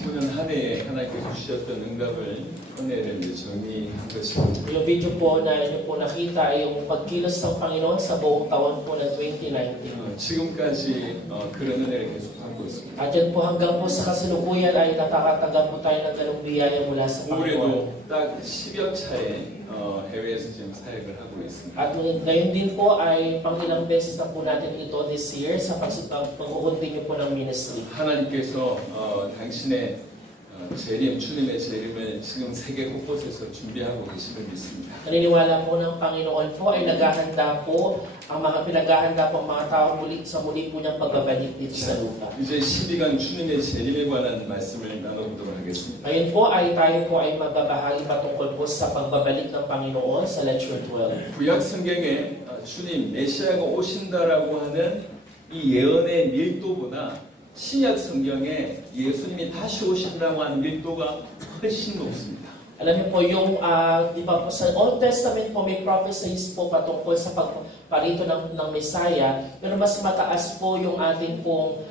오늘 한 해에 하나님께서 주셨던 응답을 은혜를 정리한 것입니다. Yung video po na inyo po nakita ay yung pagkilos ng Panginoon sa buong taon po ng 2019. 지금까지 그런 은혜를 계속 받고 있습니다. At yan po hanggang po sa kasalukuyan ay nakakatanggap po tayo ng ganung biyaya mula sa Panginoon. 올해도 딱 10여 차례 해외에서 지금 사역을 하고 있습니다. At ngayon din po ay pangilang beses na po natin ito this year sa pag-continue po ng ministry. 하나님께서 당신의 재림, 주님의 재림을 지금 세계 곳곳에서 준비하고 계심을 믿습니다. Naniniwala po ng Panginoon po ay naghahanda po ang mga pinaghahanda po ang mga tao sa muli po niyang pagbabalik dito sa lupa. 이제 12강 주님의 재림에 관한 말씀을 나눠보도록 하겠습니다. Ngayon po ay tayo po ay magbabahagi patungkol po sa pagbabalik ng Panginoon sa Lecture 12. 구약 성경에 주님 메시아가 오신다라고 하는 이 예언의 밀도보다 신약 성경에 예수님이 다시 오신다고 하는 밀도가 훨씬 높습니다. Alam niyo po yung di ba po sa Old Testament po may prophecies po patungkol sa pagparito ng Messiah, pero mas mataas po yung ating pong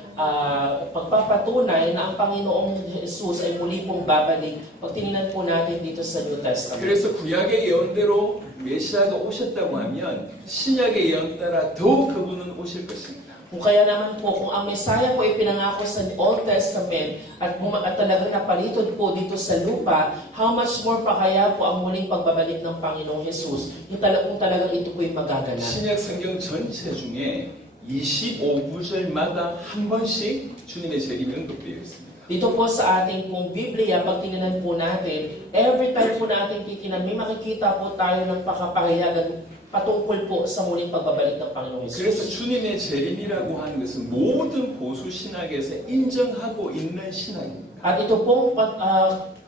pagpapatunay na ang Panginoong Jesus ay muli pong babalik pag tinignan po natin dito sa New Testament. 그래서 구약의 예언대로 메시아가 오셨다고 하면 신약의 예언 따라 더욱 그분은 오실 것입니다. Kung kaya naman po, kung ang Messiah po ay pinangako sa Old Testament at talagang napalitod po dito sa lupa, how much more pa kaya po ang muling pagbabalik ng Panginoong Jesus kung talagang ito po ay magaganap. 신약 성경 전체 중에 25구절마다 한 번씩 주님의 재림이 언급되어 있습니다. Dito po sa ating pong Biblia, pag tingnan po natin, every time po natin titinan, may makikita po tayo ng pakapahayagan patungkol po sa muling pagbabalik ng Panginoong Jesus. 그래서 주님의 재림이라고 하는 것은 모든 보수 신학에서 인정하고 있는 신학입니다. At ito pong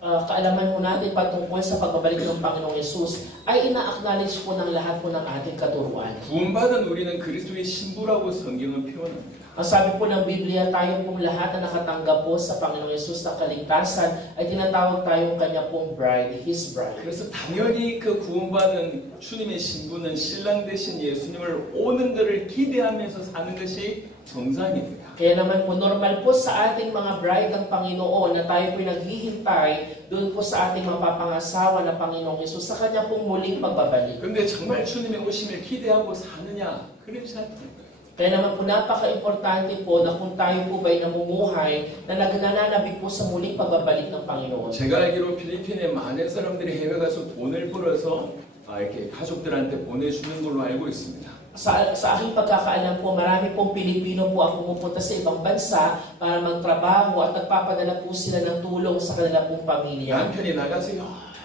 kaalaman po natin patungkol sa pagbabalik ng Panginoong Jesus ay ina-acknowledge po ng lahat po ng ating katuruan. 구원받은 우리는 그리스도의 신부라고 성경은 표현합니다. Ang sabi po ng Biblia, tayo pong lahat na nakatanggap po sa Panginoong Jesus ng kaligtasan ay tinatawag tayong kanya pong bride, His bride. 그래서 당연히 그 구원받은 주님의 신부는 신랑 되신 예수님을 오는 것을 기대하면서 사는 것이 정상입니다. Kaya naman po, normal po sa ating mga bride ng Panginoon na tayo po'y naghihintay doon po sa ating mapapangasawa na Panginoong Jesus sa kanya pong muling pagbabalik. 그런데 정말 주님의 오심을 기대하고 사느냐? 그렇지 않습니다. Kaya naman po napaka-importante po na kung tayo po ba'y namumuhay na nagnananabik po sa muling pagbabalik ng Panginoon. 제가 알기로 필리핀에 많은 사람들이 해외 가서 돈을 벌어서 이렇게 가족들한테 보내주는 걸로 알고 있습니다. Sa aking pagkakaalam po, marami pong Pilipino po ang pumupunta sa ibang bansa para magtrabaho at nagpapadala po sila ng tulong sa kanila pong pamilya. 남편이 나가서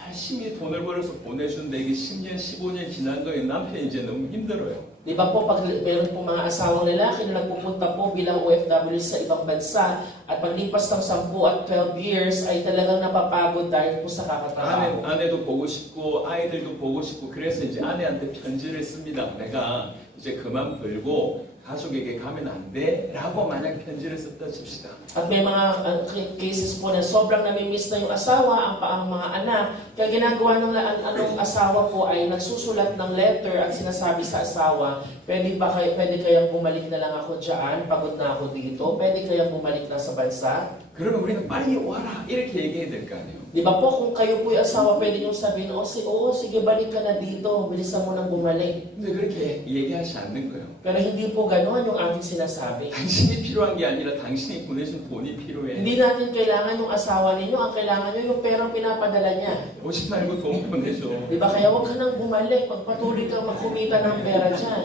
열심히 돈을 벌어서 보내주는데 이게 10년, 15년 지난 거에 남편이 이제 너무 힘들어요. Di ba po, pag meron po mga asawang lalaki na nagpupunta po bilang OFW sa ibang bansa at paglipas ng 10 at 12 years ay talagang napapagod dahil po sa kakatrabaho. 아내도 보고 싶고 아이들도 보고 싶고 그래서 이제 아내한테 편지를 씁니다. 내가 이제 그만 벌고 가족에게 가면 안 돼? 라고 만약 편지를 썼다 칩시다. At may mga cases po na sobrang namimiss na yung asawa, ang mga anak. Kaya ginagawa ng anong asawa po ay nagsusulat ng letter at sinasabi sa asawa, pwede kayang bumalik na lang ako dyan, pagod na ako dito, pwede kayang bumalik na sa bansa. 그러면 우리는 빨리 와라 이렇게 얘기해야 될 거 아니에요. Di ba po, kung kayo po yung asawa, pwede niyong sabihin, oo, sige, balik ka na dito, bilisan mo nang bumalik. 근데 그렇게 얘기하지 않는 거예요. Pero hindi po gano'n yung ating sinasabi. 당신이 필요한 게 아니라 당신이 보내준 돈이 필요해. Hindi natin kailangan yung asawa ninyo, ang kailangan nyo yung perang pinapadala niya. 오지 말고 돈 보내줘. Di ba, kaya huwag ka nang bumalik, pagpatuloy kang magkumita ng pera dyan.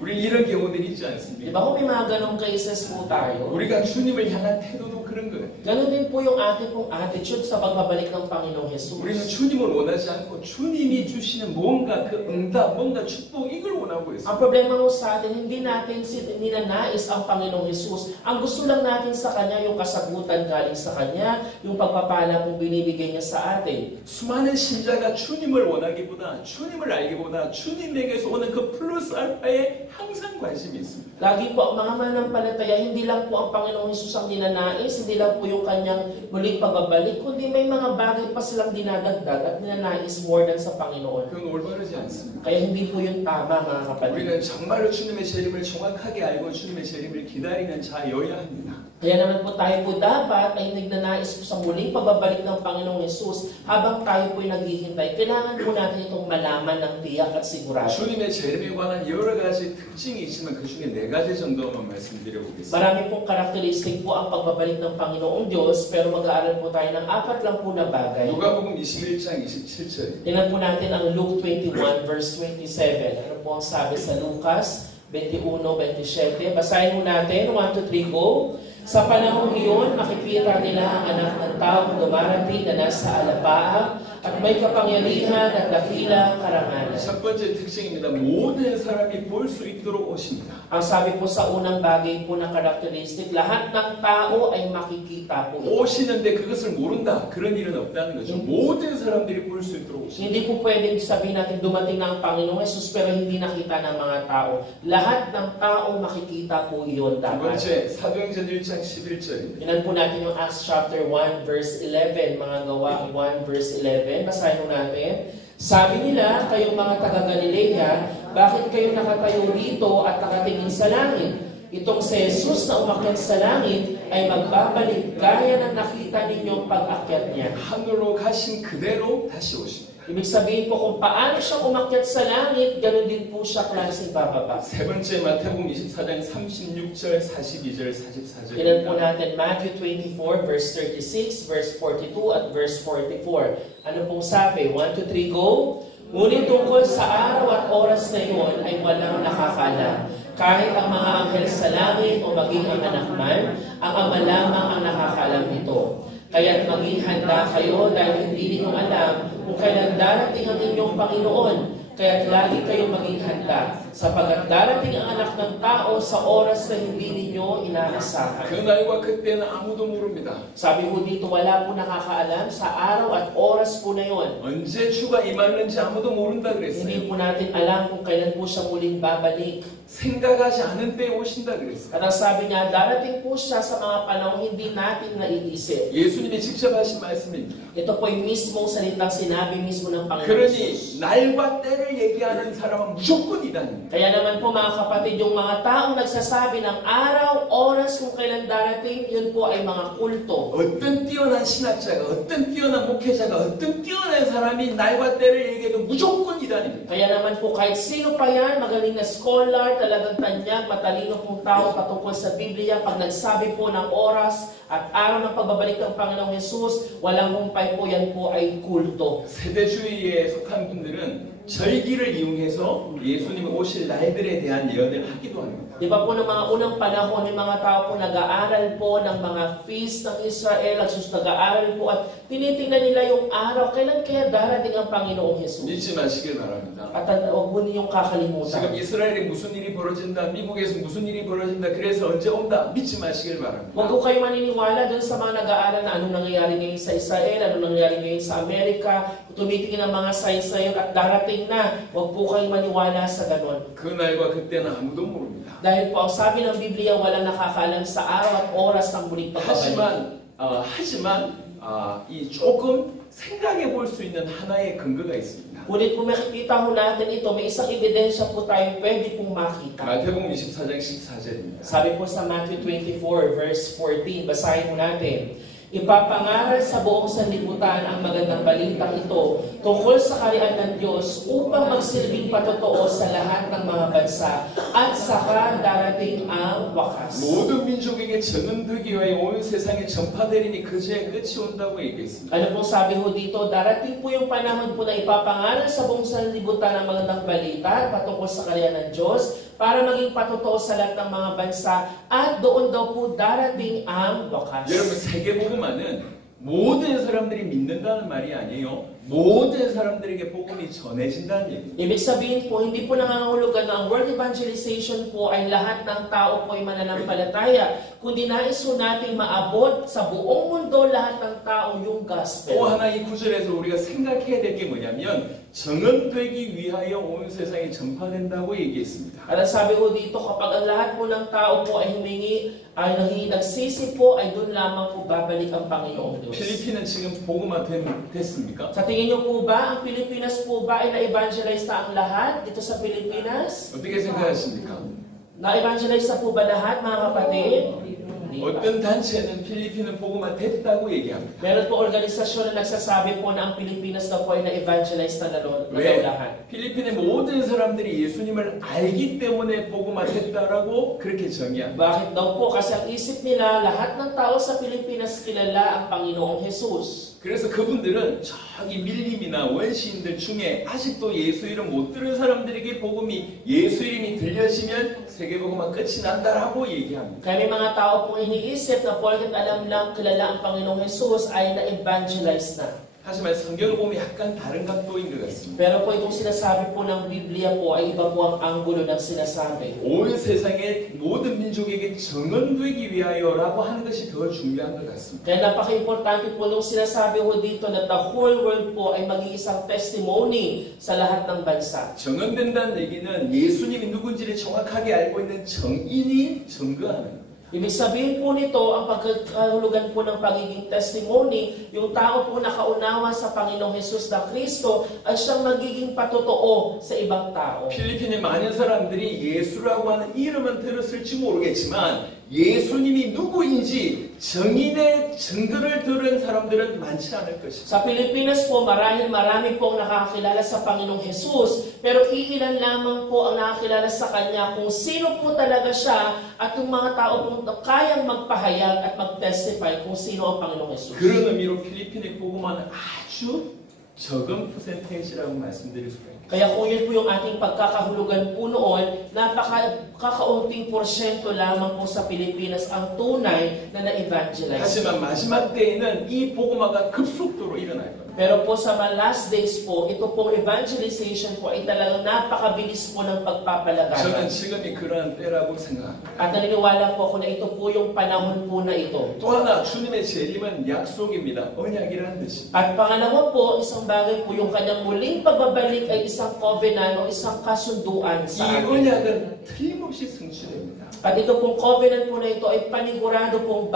우리 이런 경우들이 있지 Di 않습니까? ba, kung may mga ganong cases po tayo, 우리가 주님을 향한 태도도 그런 거예요. ganun din po yung ating pong attitude sa pagbabalik ng Panginoong Jesus. 우리는 주님을 원하지 않고 주님이 주시는 뭔가 그 응답, 뭔가 축복 이걸 원하고 있어요. Ang problema mo sa atin, hindi natin ninanais ang Panginoong Jesus. Ang gusto lang natin sa Kanya, yung kasagutan galing sa Kanya, yung pagpapala kung binibigay niya sa atin. 수많은 신자가 주님을 원하기보다 주님을 알기보다 주님에게서 오는 그 플러스 알파에 항상 관심이 있습니다. Lagi po ang mga manampalataya, hindi lang po ang Panginoong Jesus ang ninanais, hindi lang po yung kanyang muling pagbabalik, kundi may mga bagay pa silang dinadagdag at ninanais more than sa Panginoon. 그건 올바르지 않습니다. Kaya hindi po yun tama, mga kapatid. 우리는 정말로 주님의 재림을 정확하게 알고 주님의 재림을 기다리는 자여야 합니다. Kaya naman po tayo po dapat ay nagnanais po sa muling pagbabalik ng Panginoong Yesus habang tayo po ay naghihintay. Kailangan po natin itong malaman ng tiyak at sigurado. 주님의 재림에 관한 여러 가지 특징이 있지만 그 중에 4가지 정도만 말씀드려보겠습니다. Marami pong karakteristik po ang pagbabalik ng Panginoong Diyos, pero mag-aaral po tayo ng 4 lang po na bagay. 누가복음 21장 27절. Tingnan po natin ang Luke 21 verse 27. Ano po ang sabi sa Lucas 21:27? Basahin mo natin. 1, 2, 3, go! Sa panahong iyon, makikita nila ang anak ng taong dumarating na nasa alapaang at may kapangyarihan at dakilang karangalan. 첫 번째 특징입니다. 모든 사람이 볼 수 있도록 오십니다. Ang sabi po sa unang bagay po na karakteristik, lahat ng tao ay makikita po. 오시는데 그것을 모른다. 그런 일은 없다는 거죠. 모든 사람들이 볼 수 있도록 오십니다. Hindi po pwedeng sabihin natin dumating na ang Panginoong Yesus pero hindi nakita ng mga tao. Lahat ng tao makikita po iyon 두 dapat. 번째, 사도행전 1장 11절입니다. Tingnan po natin yung Acts chapter 1 verse 11, mga gawa 1 verse 11. Basahin mo natin. Sabi nila, kayong mga taga-Galilea, bakit kayo nakatayo dito at nakatingin sa langit? Itong si Jesus na umakyat sa langit ay magbabalik gaya ng nakita ninyong pag-akyat niya. 하늘로 가신 그대로 다시 오십니다. Ibig sabihin po kung paano siya umakyat sa langit, ganoon din po siya klaseng bababa. 세 번째, 마태복음 24장 36절, 42절, Ilan po 44절입니다. natin, Matthew 24 verse 36, verse 42 at verse 44. Ano pong sabi? 1, 2, 3, go! Ngunit tungkol sa araw at oras na iyon ay walang nakakaalam. Kahit ang mga anghel sa langit o maging ang anak man, ang Ama lamang ang nakakaalam nito. Kaya't maging handa kayo dahil hindi ninyo alam kung kailan darating ang inyong Panginoon. Kaya't lagi kayong maging handa, sapagkat darating ang anak ng tao sa oras na hindi ninyo inaasahan. 그날과 그때는 아무도 모릅니다. Sabi po dito, wala po nakakaalam sa araw at oras po na yon. 언제 주가 임하는지 아무도 모른다 그랬어요. Hindi po natin alam kung kailan po siya muling babalik. 생각하지 않은 때에 오신다 그랬어요. At ang sabi niya, darating po siya sa mga panahon hindi natin naiisip. 예수님이 직접 하신 말씀입니다. Ito po yung mismong salitang sinabi mismo ng Panginoon 그러니 Jesus. 날과 때를 얘기하는 사람은 무조건 이단입니다. Kaya naman po mga kapatid, yung mga taong nagsasabi ng araw, oras kung kailan darating, yun po ay mga kulto. 어떤 뛰어난 신학자가, 어떤 뛰어난 목회자가, 어떤 뛰어난 사람이 날과 때를 얘기해도 무조건 이단입니다. Kaya naman po kahit sino pa yan, magaling na scholar, talagang tanyag, matalino pong tao patungkol sa Biblia, pag nagsabi po ng oras at araw ng pagbabalik ng Panginoong Yesus, walang humpay po, yan po ay kulto. 세대주의에 속한 분들은 절기를 이용해서 예수님이 오실 날들에 대한 예언을 하기도 합니다. Di ba po ng mga unang panahon, yung mga tao po nag-aaral po ng mga feast ng Israel at nag-aaral po at tinitingnan nila yung araw, kailan kaya darating ang Panginoong Jesus. 믿지 마시길 바랍니다. At huwag mo ninyong kakalimutan. 지금 이스라엘에 무슨 일이 벌어진다, 미국에서 무슨 일이 벌어진다, 그래서 언제 온다, 믿지 마시길 바랍니다. Huwag ko kayo maniniwala dun sa mga nag-aaral na anong nangyayari ngayon sa Israel, anong nangyayari ngayon sa Amerika, tumitingin ang mga signs na yun at darating na. Huwag po kayong maniwala sa ganon. 그날과 그때는 아무도 모릅니다. Dahil po, ang sabi ng Biblia, walang nakakaalam sa araw at oras ng muling pagbabalik. 하지만 이 조금 생각해 볼 수 있는 하나의 근거가 있습니다. Ngunit kung makikita ho natin ito, may isang ebidensya po tayong pwede pong makita. 마태복음 24장 14절입니다. Sabi po sa Matthew 24 verse 14, basahin mo natin. Ipapangaral sa buong sanlibutan ang magandang balitang ito tungkol sa kaharian ng Diyos upang magsilbing patotoo sa lahat ng mga bansa at saka darating ang wakas. 모든 민족에게 전언되기 위하여 온 세상에 전파되리니 그제야 끝이 온다고 얘기했습니다. Ano pong sabi ho dito? Darating po yung panahon po na ipapangaral sa buong sanlibutan ang magandang balita patungkol sa kaharian ng Diyos para maging patotoo sa lahat ng mga bansa at doon daw po darating ang wakas. 여러분 세계복음화는 모든 사람들이 믿는다는 말이 아니에요. 모든 사람들에게 복음이 전해진다는 얘기입니다. Ibig sabihin po, hindi po nangangahulugan na ang world evangelization po ay lahat ng tao po ay mananampalataya, kundi nais po nating maabot sa buong mundo lahat ng tao yung 또 gospel. 하나 이 구절에서 우리가 생각해야 될 게 뭐냐면 정언되기 위하여 온 세상에 전파된다고 얘기했습니다. At ang sabi ko dito, kapag ang lahat po ng tao po ay nagsisi po, ay doon lamang po babalik ang Panginoong Diyos. 필리핀은 지금 복음화 됐습니까? Sa tingin niyo po ba, ang Pilipinas po ba ay na-evangelize na ang lahat dito sa Pilipinas? 어떻게 생각하십니까? Na-evangelize na po ba lahat, mga kapatid? Hindi pa. 어떤 단체는 필리핀은 복음화 됐다고 얘기합니다. Meron po organisasyon na nagsasabi po na ang Pilipinas na po ay na-evangelize na daw 왜? lahat. 필리핀의 모든 사람들이 예수님을 알기 때문에 복음화 됐다라고 그렇게 정의합니다. Bakit daw po? Kasi ang isip nila, lahat ng tao sa Pilipinas kilala ang Panginoong Jesus. 그래서 그분들은 저기 밀림이나 원시인들 중에 아직도 예수 이름 못 들은 사람들에게 복음이 예수 이름이 들려지면 세계복음화 끝이 난다라고 얘기합니다. Kaya may mga tao pong iniisip na porket alam lang kilala ang Panginoong Jesus ay na-evangelize na. 하지만 성경을 보면 약간 다른 각도인 것 같습니다. Pero po itong sinasabi po ng Biblia po ay iba po ang anggulo ng sinasabi. 온 세상의 모든 민족에게 정언되기 위하여라고 하는 것이 더 중요한 것 같습니다. Kaya napaka-importante po nung sinasabi ko dito na the whole world po ay maging isang testimony sa lahat ng bansa. 정언된다는 얘기는 예수님이 누군지를 정확하게 알고 있는 정인이 증거하는 것. Ibig sabihin po nito, ang pagkahulugan po ng pagiging testimony, yung tao po nakaunawa sa Panginoong Jesus na Kristo ay siyang magiging patotoo sa ibang tao. 필리핀의 많은 사람들이 예수라고 하는 이름은 들었을지 모르겠지만 예수님이 누구인지 정인의 증거를 들은 사람들은 많지 않을 것입니다. Sa Pilipinas po, marami pong nakakilala sa Panginoong Jesus, pero iilan lamang po ang nakakilala sa Kanya kung sino po talaga siya at yung mga tao pong kayang magpahayag at mag-testify kung sino ang Panginoong Jesus. 그런 의미로 필리핀의 복음화는 아주 적은 퍼센테이지라고 말씀드릴 수가 있습니다. Kaya kung yun po yung ating pagkakahulugan po noon, kakaunting porsyento lamang po sa Pilipinas ang tunay na na-evangelize. 하지만 마지막 때에는 이 복음화가 급속도로 일어날 겁니다. Pero po sa mga last days po, ito pong evangelization po ay talagang napakabilis po ng 저는 pagpapalagayan. 지금이 그러한 때라고 생각합니다. At naniniwala po ako na ito po yung panahon po na ito. 또 하나 주님의 재림은 약속입니다. 언약이라는 뜻입니다. At pangalawa po, isang bagay po, yung kanyang muling pagbabalik ay isang covenant o isang kasunduan 이 sa atin. 언약은 틀림없이 성취됩니다. At ito pong covenant po na ito ay panigurado pong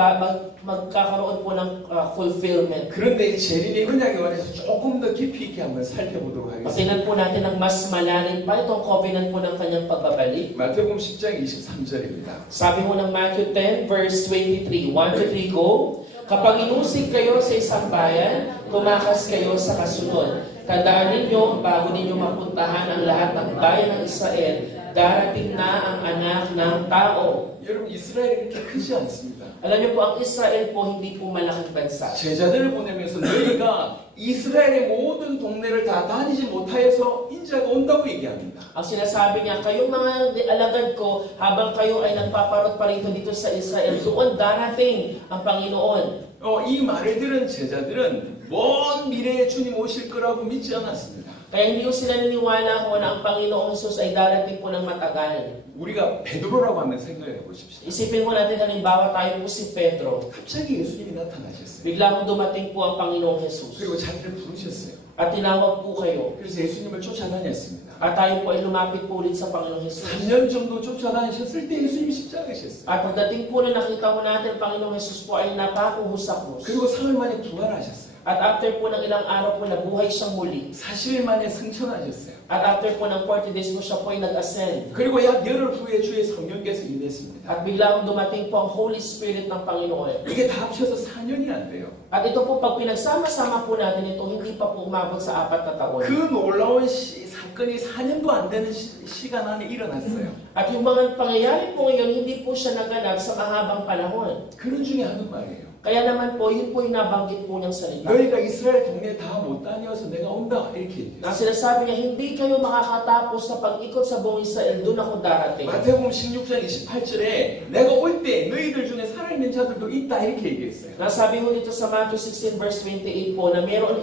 magkakaroon po ng fulfillment. 그런데 이 재림의 언약에 관해서 조금 더 깊이 있게 한번 살펴보도록 하겠습니다. Tingnan po natin ng mas malalim pa itong covenant po ng kanyang pagbabalik. 마태복음 10장 23절입니다. Sabi mo ng Matthew 10 verse 23, 1 to 3 go. Kapag inusig kayo sa isang bayan, tumakas kayo sa kasunod. Tandaan ninyo, bago ninyo mapuntahan ang lahat ng bayan ng Israel, darating na ang anak ng tao. 여러분 이스라엘이 그렇게 크지 않습니다. Alam niyo po, ang Israel po hindi po malaking bansa. 제자들을 보내면서 너희가 이스라엘의 모든 동네를 다 다니지 못하여서 인자가 온다고 얘기합니다. Ang sinasabi niya, kayong mga alagad ko, habang kayo ay nagpaparot pa rito dito sa Israel, doon darating ang Panginoon. 이 말을 들은 제자들은 먼 미래에 주님 오실 거라고 믿지 않았습니다. Kaya hindi ko sila niniwala ko na ang Panginoong Jesus ay darating po ng matagal. 우리가 베드로라고 하면 생각해 보십시오. Isipin mo natin, halimbawa tayo po si Pedro. 갑자기 예수님이 나타나셨어요. Biglang dumating po ang Panginoong Jesus. 그리고 자기를 부르셨어요. At tinawag po kayo. 그래서 예수님을 쫓아다녔습니다. At tayo po ay lumapit po ulit sa Panginoong Jesus. 3년 정도 쫓아다니셨을 때 예수님이 십자가셨어요. At pagdating po na nakita mo natin, Panginoong Jesus po ay napakuho sa krus. 그리고 3일 만에 부활하셨어요. At after po ng ilang araw po, nabuhay siyang muli. 40일 만에 승천하셨어요. At after po ng 40 days po siya po ay nag-ascend. 그리고 약 열흘 후에 주의 성령께서 임했습니다. At biglang dumating po ang Holy Spirit ng Panginoon. 이게 다 합쳐서 4년이 안 돼요. At ito po, pag pinagsama-sama po natin ito, hindi pa po umabot sa 4 na taon. 그 놀라운 사건이 4년도 안 되는 시간 안에 일어났어요. At yung mga pangyayari po ngayon, hindi po siya naganap sa mahabang panahon. 그런 중에 하는 말이에요. Kaya naman po, yun po yung nabanggit po niyang salita. 너희가 이스라엘 동네 다 못 다녀서 내가 온다 이렇게 얘기했어요. Na sinasabi niya, hindi kayo makakatapos sa pag-ikot sa buong Israel, doon ako darating. 마태복음 16장 28절에 내가 올 때 너희들 중에 살아있는 자들도 있다 이렇게 얘기했어요. Nasabi ho dito sa Matthew 16 verse 28 po na meron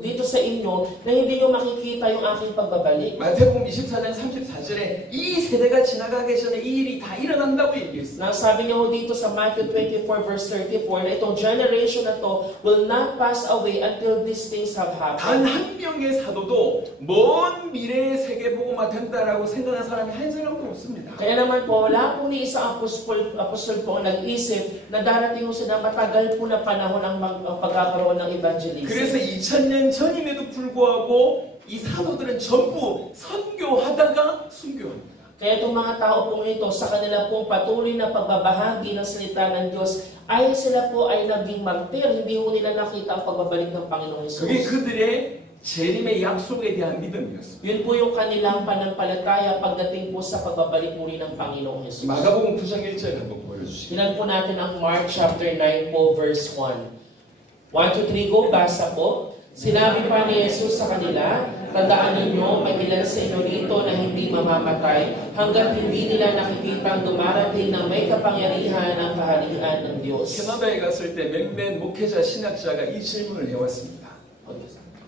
dito sa inyo na hindi nyo makikita yung aking pagbabalik. 마태복음 24장 34절에 이 세대가 지나가기 전에 이 일이 다 일어난다고 얘기했어요. Nasabi niya ho dito sa Matthew 24 verse 34 na itong generation na to will not pass away until these things have 단 happened. 한 명의 사도도 먼 미래의 세계보고만 된다라고 생각하는 사람이 한 사람도 없습니다. Kaya naman po, wala po ni isang apostol po ang nag-isip na darating ho sa matagal po na panahon ang pagkakaroon ng evangelism. 그래서 2000년 전임에도 불구하고 이 사도들은 전부 선교하다가 순교합니다. Kaya itong mga tao pong ito, sa kanila pong patuloy na pagbabahagi ng salita ng Diyos, ay sila po ay naging martir. Hindi ho nila nakita ang pagbabalik ng Panginoong 그게 Hesus. 그들의 재림의 약속에 대한 믿음이었습니다. Yun po yung kanilang pananampalataya pagdating po sa pagbabalik muli ng Panginoong Hesus. 마가복음 9장 1절 한번 보여주시죠. Tinan po natin ang Mark chapter 9 po, verse 1. 1 to 3 go, basa po. Sinabi pa ni Jesus sa kanila, tandaan ninyo, may ilan sa inyo dito na hindi mamamatay hanggat hindi nila nakikita ang dumarating na may kapangyarihan ang kaharian ng Diyos. 캐나다에 갔을 때 몇몇 목회자 신학자가 이 질문을 해왔습니다.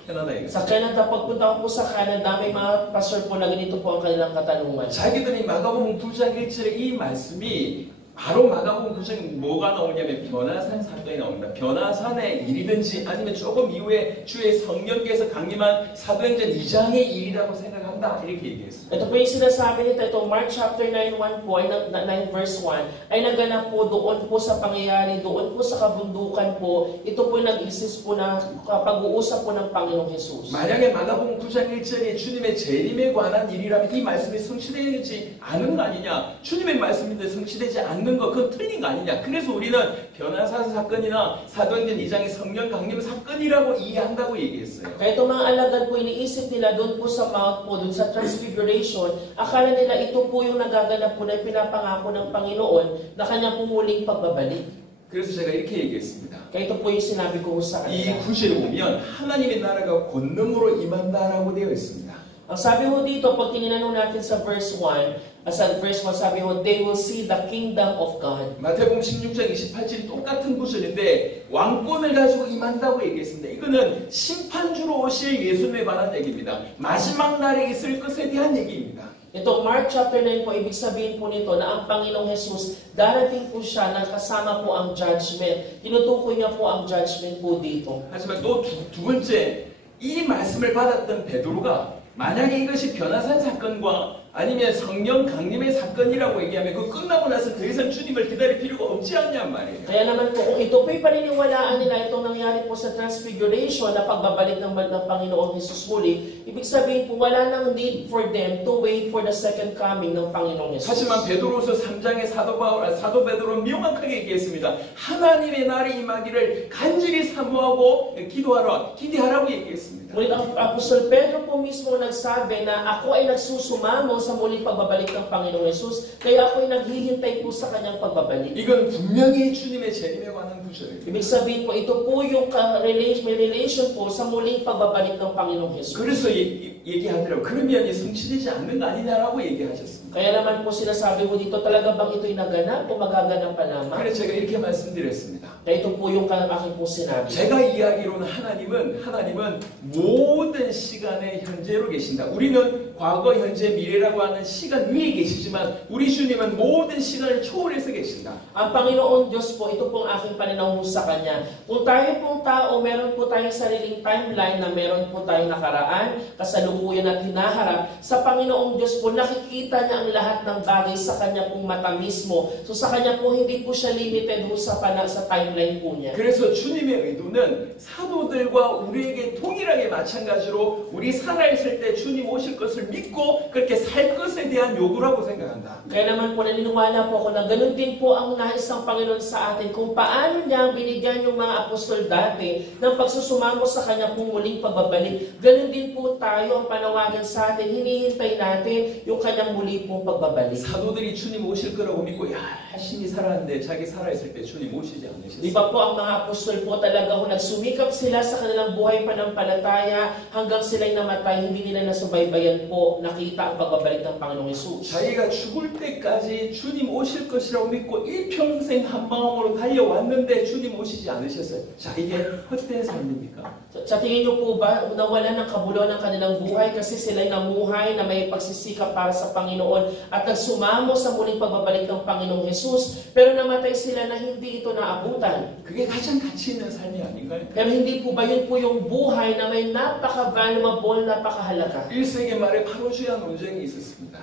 캐나다에 Sa 갔을 Canada, pagpunta ko po sa Canada, may mga pastor po na ganito po ang kanilang katanungan. 때 자기들이 마가복음 9장 1절에 이 말씀이 바로 마가복음 9장에 뭐가 나오냐면 변화산 사건이 나옵니다. 변화산의 일이든지 아니면 조금 이후에 주의 성령께서 강림한 사도행전 2장의 일이라고 생각한다. 이렇게 얘기했습니다. Ito po yung sinasabi nito, ito Mark chapter 9:1 po, 9 verse 1, ay naganap po doon po sa pangyayari, doon po sa kabundukan po, ito po yung nag-exist po na pag-uusap po ng Panginoong Jesus. 만약에 마가복음 9장 1절이 주님의 재림에 관한 일이라면 이 말씀이 성취되지 않은 거 아니냐? 주님의 말씀인데 성취되지 않는 거 그건 틀린 거 아니냐? 그래서 우리는 변화산 사건이나 사도행전 2장의 성령 강림 사건이라고 이해한다고 얘기했어요. Kaya itong mga alagad po, iniisip nila doon po sa Mount po, doon sa Transfiguration, akala nila ito po yung nagaganap po na pinapangako ng Panginoon na kanyang pumuling pagbabalik. 그래서 제가 이렇게 얘기했습니다. Kaya ito po yung sinabi ko sa 이 kanila. 구절에 보면 하나님의 나라가 권능으로 임한다라고 되어 있습니다. Ang sabi mo dito, pag tinignan natin sa verse 1, sabi mo, they will see the kingdom of God. 마태복음 16장 28절이 똑같은 구절인데 왕권을 가지고 임한다고 얘기했습니다. 이거는 심판주로 오실 예수님에 관한 얘기입니다. 마지막 날에 있을 것에 대한 얘기입니다. Ito, Mark chapter 9 po, ibig sabihin po nito na ang Panginoong Jesus, darating po siya na kasama po ang judgment. Tinutukoy niya po ang judgment po dito. 하지만 또 두 번째, 이 말씀을 받았던 베드로가 만약에 이것이 변화산 사건과 아니면 성령 강림의 사건이라고 얘기하면 그 끝나고 나서 더 이상 주님을 기다릴 필요가 없지 않냔 말이에요. Kaya naman po, kung ito po'y paniniwalaan nila itong nangyari po sa Transfiguration na pagbabalik ng Panginoong Jesus muli, ibig sabihin po, wala nang need for them to wait for the second coming ng Panginoong Jesus. 하지만 베드로서 3장의 사도 베드로는 명확하게 얘기했습니다. 하나님의 날이 임하기를 간절히 사모하고 기대하라고 얘기했습니다. Ngunit ang Apostol Pedro po mismo nagsabi na ako ay nagsusumamo sa muling pagbabalik ng Panginoong Jesus, kaya ako ay naghihintay po sa kanyang pagbabalik. 이건 분명히 주님의 재림에 관한 구절이에요. Ibig sabihin po, ito po yung may relation po sa muling pagbabalik ng Panginoong Jesus. 그래서 얘기하더라고요. 그러면 성취되지 않는 거 아니냐라고 얘기하셨습니다. Kaya naman po sinasabi mo dito, talaga bang ito'y naganap o magaganap pa lamang? 그래서 제가 이렇게 말씀드렸습니다. Kaya ito po yung aking po sinabi. 제가 이야기로는 하나님은 모든 시간에 현재로 계신다. 우리는 과거, 현재, 미래라고 하는 시간 위에 계시지만 우리 주님은 모든 시간을 초월해서 계신다. Ang Panginoon Diyos po, ito pong aking pananaw sa Kanya. Kung tayo pong tao, meron po tayong sariling timeline na meron po tayong nakaraan, kasalukuyan at hinaharap. Sa Panginoong Diyos po, nakikita niya ang lahat ng bagay sa Kanya pong mata mismo. So sa Kanya po, hindi po siya limited sa timeline po niya. 그래서 주님의 의도는 사도들과 우리에게 동일하게 마찬가지로 우리 살아있을 때 주님 오실 것을 믿고 그렇게 살 것에 대한 요구라고 생각한다. Kaya naman po naniniwala po ako na ganun din po ang nais ng Panginoon sa atin kung paano niya binigyan yung mga apostol dati ng pagsusumamo sa Kanya pong muling pagbabalik. Ganun din po tayo ang panawagan sa atin. Hinihintay natin yung Kanyang muli pong pagbabalik. 사도들이 주님 오실 거라고 믿고 열심히 살았는데 자기 살아있을 때 주님 오시지 Di 않으셨어요. ba po ang mga apostol po talaga nagsumikap sila sa kanilang buhay pananampalataya hanggang sila'y namatay, hindi nila nasubaybayan po nakita ang pagbabalik ng Panginoong Hesus. 자기가 죽을 때까지 주님 오실 것이라고 믿고 일평생 한 마음으로 달려왔는데 주님 오시지 않으셨어요. 자, 이게 헛된 삶입니까? Sa tingin niyo po ba, nawala ng kabuluhan ng kanilang buhay kasi sila'y namuhay na may pagsisikap para sa Panginoon at nagsumamo sa muling pagbabalik ng Panginoong Hesus, pero namatay sila na hindi ito naabutan. 그게 가장 가치 있는 삶이 아닌가요? Pero hindi po ba yun po yung buhay na may napaka-valuable, napakahalaga? 1세기 말에 파루지아 논쟁이 있었습니다.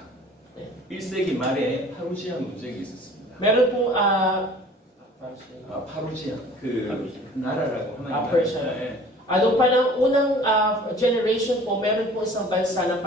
1세기 말에 파루지아 논쟁이 있었습니다. Meron pong 파루지아 그 나라라고 하나님 Persia. Ano pa ng unang generation po, meron po isang bansa na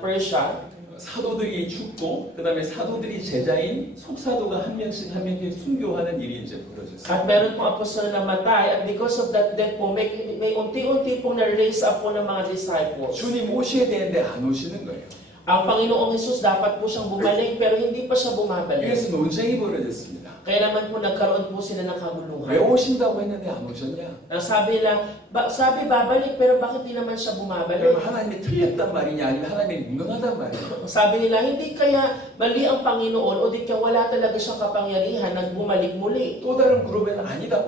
Persia. 사도들이 죽고 그 다음에 사도들이 제자인 속사도가 한 명씩 순교하는 일이 이제 벌어졌어요. At meron pong apostol na namatay, at because of that death po, may unti-unti pong na-raise up po ng mga disciples. 주님 오셔야 되는데 안 오시는 거예요. Ang Panginoong Hesus dapat po siyang bumalik, pero hindi pa siya bumabalik. 그래서 논쟁이 벌어졌습니다. Kaya naman po nagkaroon po sila ng 왜 kaguluhan. 오신다고 했는데 안 오셨냐? Sabi nila, sabi babalik, pero bakit di naman siya bumabalik? 그럼 하나님이 틀렸단 말이냐 아니면 하나님이 무능하단 말이냐? Sabi nila, hindi kaya mali ang Panginoon o di kaya wala talaga siyang kapangyarihan na bumalik muli. 또 다른 그룹에는 아니다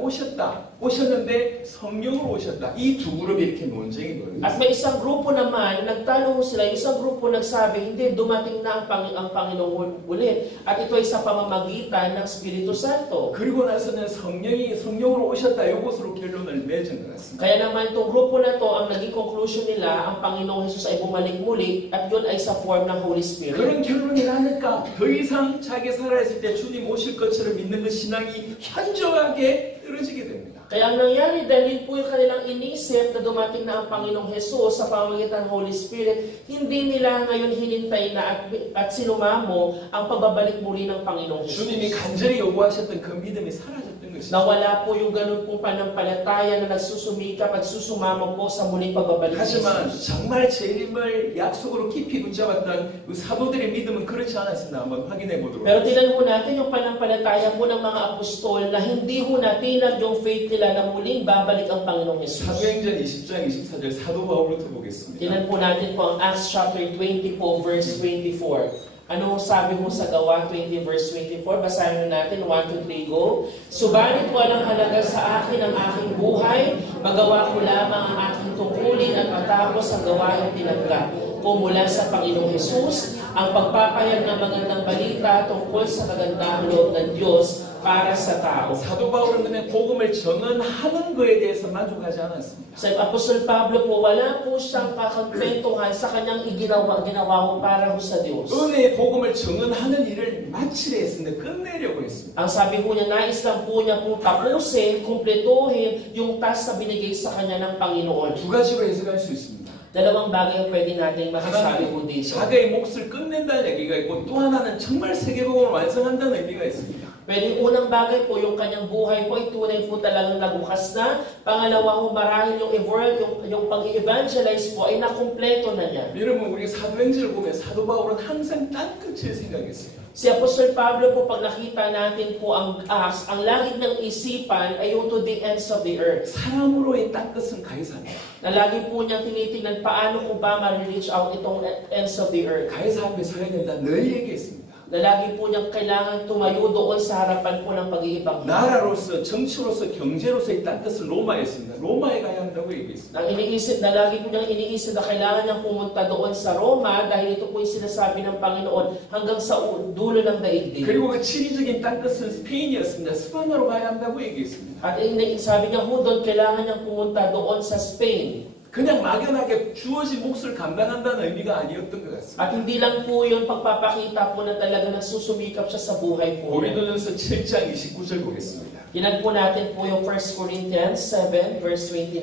오셨는데 성령으로 오셨다. 이 두 그룹이 이렇게 논쟁이 At 벌어졌어요. may isang grupo naman, nagtalo sila, isang grupo nagsabi, hindi, dumating na ang Panginoon ulit. At ito ay sa pamamagitan ng Espiritu Santo. 그리고 나서는 성령으로 오셨다. 이것으로 결론을 맺은 것 같습니다. Kaya naman itong grupo na to, ang naging conclusion nila, ang Panginoong Jesus ay bumalik muli at yun ay sa form ng Holy Spirit. 그런 결론이 나니까 더 이상 자기 살아있을 때 주님 오실 것처럼 믿는 그 신앙이 현저하게 떨어지게 됩니다. Kaya ang nangyari, dahil po yung kanilang inisip na dumating na ang Panginoong Jesus sa pamamagitan ng Holy Spirit, hindi nila ngayon hinintay na at sinumamo ang pagbabalik muli ng Panginoong Jesus. 주님이 간절히 요구하셨던 그 믿음이 사라졌던 것이죠. Nawala po yung ganun pong panampalataya na nagsusumikap at susumama po sa muling pagbabalik ni 하지만 Jesus. 정말 재림을 약속으로 깊이 붙잡았던 그 사도들의 믿음은 그렇지 않았습니다. 한번 확인해 보도록 Pero 하겠습니다. tingnan ho natin yung panampalataya po ng mga apostol na hindi ho natinag yung faith nila na muling babalik ang Panginoong Jesus. 사도행전 20장 24절 사도 바울부터 보겠습니다. Tingnan po natin po ang Acts chapter 20 po, verse 24. Ano sabi mo sa Gawa 20 verse 24? Basahin natin, 1, 2, 3, go. Subalit walang halaga sa akin ang aking buhay, magawa ko lamang ang aking tungkulin at matapos ang gawaing tinanggap ko mula sa Panginoong Hesus, ang pagpapahayag ng magandang balita tungkol sa kagandahang loob ng Diyos para sa tao. 사도 바울은 그냥 복음을 전언하는 거에 대해서 만족하지 않았습니다. Sa Apostol Pablo po, wala po siyang kakwentuhan sa kanyang ginawa ko para ho sa Diyos. 은혜의 복음을 전언하는 일을 마치려 했습니다. 끝내려고 했습니다. Ang sabi po niya, nais lang po niya po tapusin, kumpletuhin yung task na binigay sa kanya ng Panginoon. 두 가지로 해석할 수 있습니다. Dalawang bagay ang pwede natin masasabi po dito. 자기의 몫을 끝낸다는 얘기가 있고 또 하나는 정말 세계복음을 완성한다는 의미가 있습니다. Pwede unang bagay po, yung kanyang buhay po ay tunay po talagang nabukas na. Pangalawa po, marahil yung pag-evangelize po ay nakumpleto na niya. 여러분 우리 사도행전을 보면 사도 바울은 항상 땅 끝을 생각했어요. Si Apostol Pablo po, pag nakita natin po ang Acts, ang lagi ng isipan ay yung to the ends of the earth. 사람으로의 땅 끝은 가이사입니다. Na lagi po niyang tinitingnan paano ko ba ma-reach out itong ends of the earth. 가이사 앞에 서야 된다 늘 얘기했습니다. Na lagi po niyang kailangan tumayo doon sa harapan po ng pag-iibang. 나라로서 정치로서 경제로서의 땅 끝은 로마였습니다. 로마에 가야 한다고 얘기했습니다. Na lagi po niyang iniisip na kailangan niyang pumunta doon sa Roma dahil ito po yung sinasabi ng Panginoon hanggang sa dulo ng daigdig. 그리고 그 지리적인 땅 끝은 스페인이었습니다. 스파냐로 가야 한다고 얘기했습니다. At sabi niya po doon, kailangan niyang pumunta doon sa Spain. 그냥 막연하게 주어진 몫을 감당한다는 의미가 아니었던 것 같습니다. At hindi lang po yun pagpapakita po na talaga nagsusumikap siya sa buhay po. 고린도전서 7장 29절 보겠습니다. Ginag po natin po yung 1 Corinthians 7 verse 29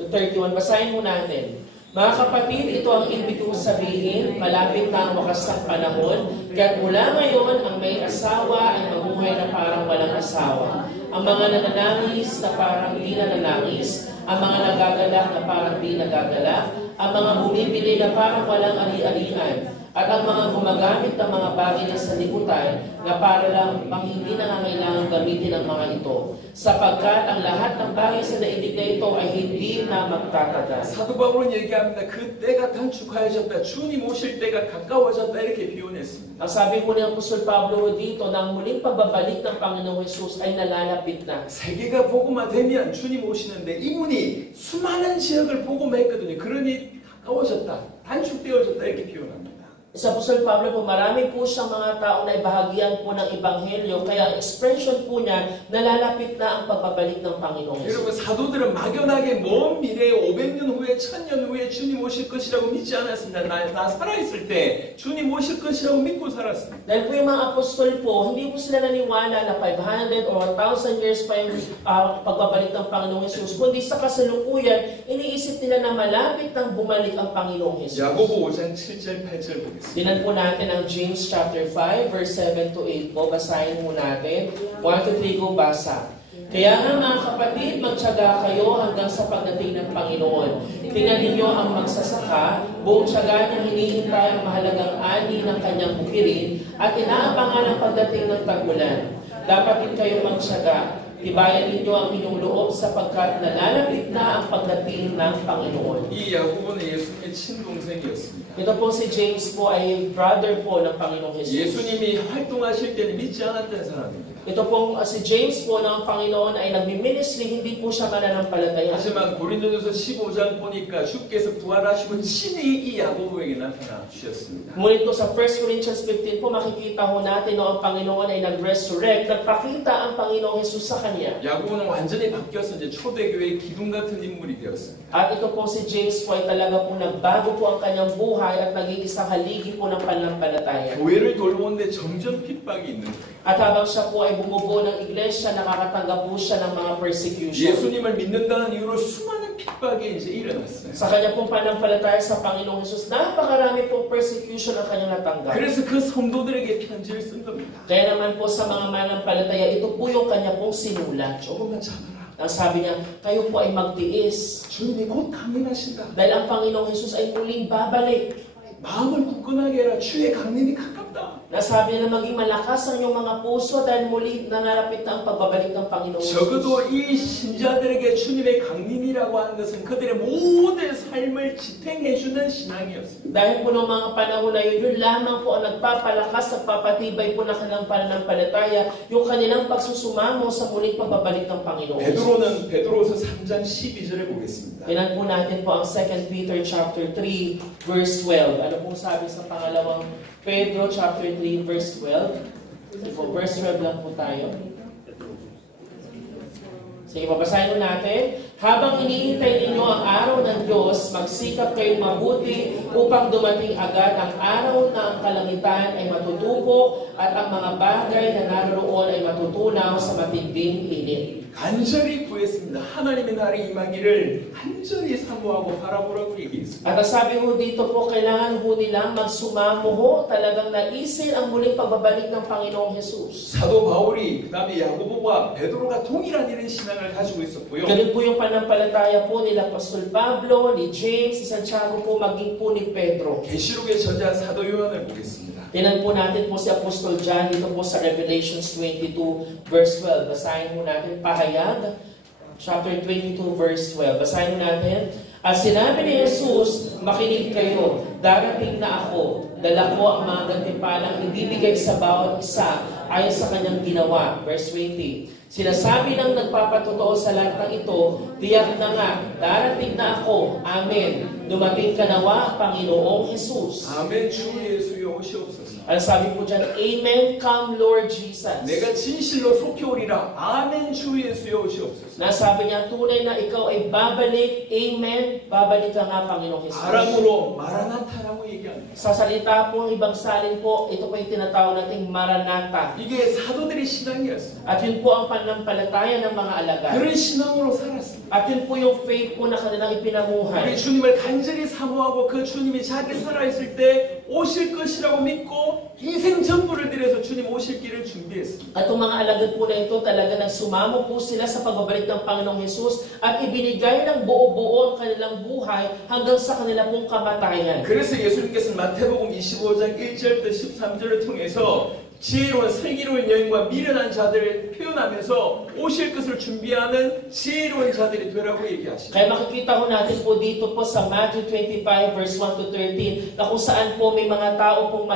to 31. Basahin mo natin. Mga kapatid, ito ang ibig kong sabihin, malapit na ang wakas ng panahon, kaya't mula ngayon, ang may asawa ay mamuhay na parang walang asawa. Ang mga nananangis na parang di nananangis, ang mga nagagalak na parang di nagagalak, ang mga bumibili na parang walang ari-arian, at ang mga gumagamit ng mga bagay na sanlibutan na para lang bang hindi nangangailangan gamitin ang mga ito, sapagkat ang lahat ng bagay sa daigdig na ito ay hindi na magtatagal. 사도 바울은 얘기합니다. 그 때가 단축하여졌다. 주님 오실 때가 가까워졌다. 이렇게 표현했습니다. Ang sabi po ni Apostol Pablo dito na ang muling pagbabalik ng Panginoong Hesus ay nalalapit na. 세계가 복음화되면 주님 오시는데 이분이 수많은 지역을 복음했거든요. 그러니 가까워졌다, 단축되어졌다 이렇게 표현합니다. Sa Apostol Pablo po, marami po siyang mga tao na ibahagyan po ng Ebanghelyo, kaya ang expression po niya, nalalapit na ang pagbabalik ng Panginoong 여러분 Hesus. 사도들은 막연하게 먼 미래에 500년 후에 1000년 후에 주님 오실 것이라고 믿지 않았습니다. 나 살아있을 때 주님 오실 것이라고 믿고 살았습니다. Dahil po yung mga apostol po, hindi po sila naniwala na 500 or 1,000 years pa yung pagbabalik ng Panginoong Hesus, kundi sa kasalukuyan, iniisip nila na malapit nang bumalik ang Panginoong Hesus. 야고보 5장 7절 8절 보겠습니다. Tingnan po natin ang James chapter 5, verse 7 to 8 po. Basahin po natin. 1 to 3 go, basa. Kaya nga mga kapatid, magtiyaga kayo hanggang sa pagdating ng Panginoon. Tingnan ninyo ang magsasaka, buong tiyaga niyang hinihintay ang mahalagang ani ng kanyang bukirin at inaabangan ang pagdating ng tag-ulan. Dapat din kayo magtiyaga. Tibayan ninyo ang inyong loob sapagkat nalalapit na ang pagdating ng Panginoon. 이 야고보는 예수님의 친동생이었습니다. Ito po si James po ay brother po ng Panginoong Jesus. 예수님이 활동하실 때는 믿지 않았던 사람입니다. Ito pong si James po ng Panginoon ay nagmi-ministry, hindi po siya mananampalataya. 하지만 고린도전서 15장 보니까 주께서 부활하시고 친히 이 야고보에게 나타나 주셨습니다. Ngunit po sa 1 Corinthians 15 po makikita ho natin na ang Panginoon ay nag-resurrect, nagpakita ang Panginoong Jesus sa kanya. 야고보는 완전히 바뀌어서 이제 초대교회의 기둥 같은 인물이 되었습니다. At ito po si James po ay talaga po nagbago po ang kanyang buhay at naging isang haligi po ng pananampalataya. 교회를 돌보는데 점점 핍박이 있는 거예요. At habang siya po ay bumubuo ng iglesia, nakakatanggap po siya ng mga persecution. 예수님을 믿는다는 이유로 수많은 핍박이 이제 일어났어요. Sa kanya pong pananampalataya sa Panginoong Jesus, napakarami pong persecution ang kanyang natanggap. 그래서 그 성도들에게 편지를 쓴 겁니다. Kaya naman po sa mga mananampalataya, ito po yung kanya pong sinulat. 조금만 참아라. Ang sabi niya, kayo po ay magtiis. 주님이 곧 강림하신다. Dahil ang Panginoong Jesus ay muling babalik. 마음을 굳건하게 해라. 주의 강림이 가깝다. Nasabi niya na maging malakas ang iyong mga puso dahil muli nangarapit na ang pagbabalik ng Panginoong Jesus. 적어도 이 신자들에게 주님의 강림이라고 하는 것은 그들의 모든 삶을 지탱해주는 신앙이었습니다. Dahil po noong mga panahon na yun lamang po ang nagpapalakas at papatibay po ng kanilang pananampalataya, yung kanilang pagsusumamo sa muling pagbabalik ng Panginoong Jesus. 베드로서 3장 12절을 보겠습니다. Tingnan po natin po ang 2 Peter chapter 3 verse 12. Ano pong sabi sa pangalawang Pedro chapter 3 verse 12? So, verse 12 lang po tayo. Sige, babasahin mo natin. Habang iniintay ninyo ang araw ng Diyos, magsikap kayong mabuti upang dumating agad ang araw na ang kalangitan ay matutupok at ang mga bagay na naroon ay matutunaw sa matinding init. 간절히 구했습니다. 하나님의 날이 임하기를 간절히 사모하고 바라보라고 얘기했습니다. At ang sabi ho dito po, kailangan ho nilang magsumamo ho, talagang naisin ang muling pagbabalik ng Panginoong Jesus. 사도 바울이 그 다음에 야고보와 베드로가 동일한 이런 신앙을 가지고 있었고요. Ganun po yung panampalataya po nila Apostol Pablo, ni James, si Santiago po, maging po ni Pedro. 계시록에 저자한 사도 요한을 보겠습니다. Tingnan po natin po si Apostol John dito po sa Revelations 22 verse 12. Basahin po natin pahayag, chapter 22 verse 12. Basahin po natin. At sinabi ni Jesus, makinig kayo, darating na ako, dala ko ang mga gantimpalang ibibigay sa bawat isa ayon sa kanyang ginawa. Verse 20. Sinasabi ng nagpapatotoo sa lahat ng ito, tiyak na nga, darating na ako. Amen. Dumating ka nawa, Panginoong Jesus. 아멘 주 예수여 오시옵소서. Ang sabi po dyan, Amen, come Lord Jesus. 내가 진실로 속히 오리라. 아멘 주 예수여 오시옵소서. Nasabi niya, tunay na ikaw ay babalik. Amen, babalik ka nga, Panginoong Jesus. 아람으로 마라나타라고 얘기합니다. Sa salita po, ang ibang salin po, ito po yung tinatawag nating Maranatha. 이게 사도들의 신앙이었어요. At yun po ang pananampalataya ng mga alagad. 그런 신앙으로 살았습니다. At yun po yung faith po na kanilang 우리 ipinamuhay. 주님을 간절히 사모하고 그 주님이 자기 살아있을 때 오실 것이라고 믿고 인생 전부를 들여서 주님 오실 길을 준비했습니다. At yung mga alagad po na ito, talaga nagsumamo po sila sa pagbabalik ng Panginoong Hesus at ibinigay ng buo-buo ang kanilang buhay hanggang sa kanila pong kamatayan. 그래서 예수님께서는 마태복음 25장 1절부터 13절을 통해서 지혜로운 슬기로운 여인과 미련한 자들을 표현하면서 오실 것을 준비하는 지혜로운 자들이 되라고 얘기하십니다. Kaya makikita ho natin po dito po sa Matthew 25 verse 1 to 13 na kung saan po may mga tao pong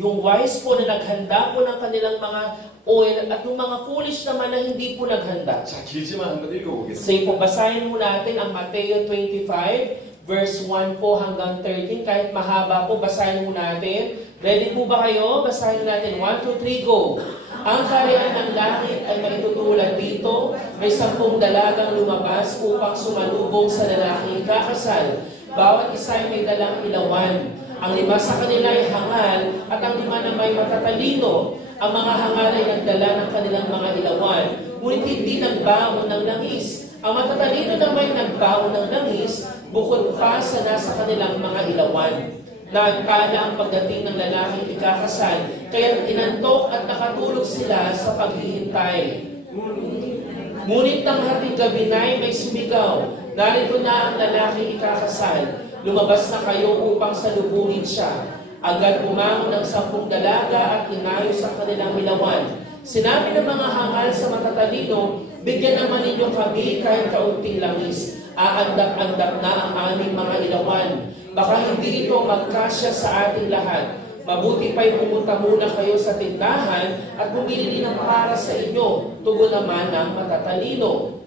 yung wise po na naghanda po ng kanilang mga oil at yung mga foolish naman na hindi po naghanda. 자, 길지만 한번 읽어보겠습니다. Sige po, basahin mo natin ang Matthew 25 verse 1 po hanggang 13. Kahit mahaba po, basahin mo natin. Ready po ba kayo? Basahin natin. 1, 2, 3, go! Ang kaharian ng langit ay maitutulad dito. May 10 dalagang lumabas upang sumalubong sa lalaking kakasal. Bawat isa ay may dalang ilawan. Ang 5 sa kanila ay hangal at ang 5 na may matatalino. Ang mga hangal ay nagdala ng kanilang mga ilawan, ngunit hindi nagbaon ng langis. Ang matatalino na may nagbaon ng langis, bukod pa sa nasa kanilang mga ilawan. Nagkala ang pagdating ng lalaking ikakasal, kaya inantok at nakatulog sila sa paghihintay. Ngunit ng hating gabi na'y may sumigaw, narito na ang lalaking ikakasal, lumabas na kayo upang salubungin siya. Agad bumangon ang 10 dalaga at inayos ang kanilang ilawan. Sinabi ng mga hangal sa matatalino, bigyan naman ninyo kami kahit kaunting langis. Aandak-andak na ang aming mga ilawan. Baka hindi ito magkasya sa ating lahat. Mabuti pa'y pumunta muna kayo sa tindahan at bumili ng para sa inyo, tugon naman ng matatalino.